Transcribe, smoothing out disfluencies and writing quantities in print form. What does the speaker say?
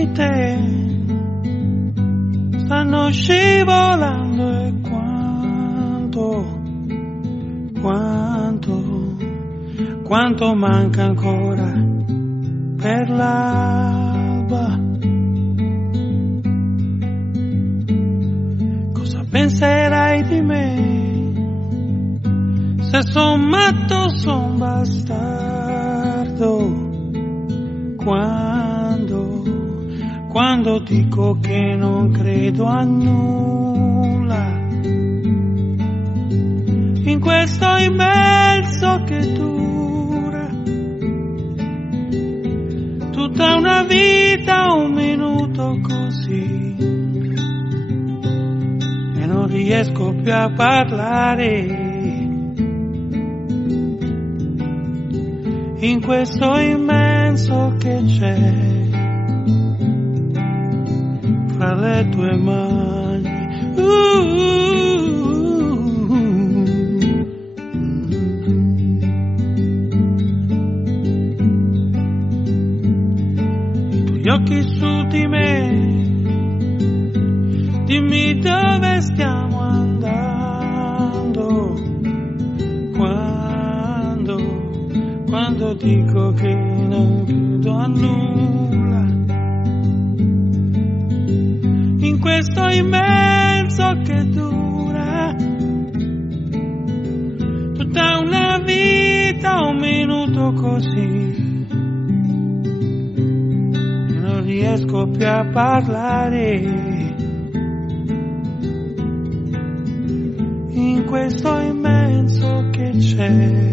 di te stanno scivolando e quanto manca ancora per l'alba. Cosa penserai di me se son matto, son bastardo? Quando dico che non credo a nulla, in questo immenso che dura tutta una vita, un minuto così, e non riesco più a parlare, in questo immenso che c'è fra le tue mani. I tuoi occhi su di me, dimmi dove stiamo andando, quando dico che non credo a nulla, in questo immenso che dura tutta una vita, un minuto così, e non riesco più a parlare, in questo immenso che c'è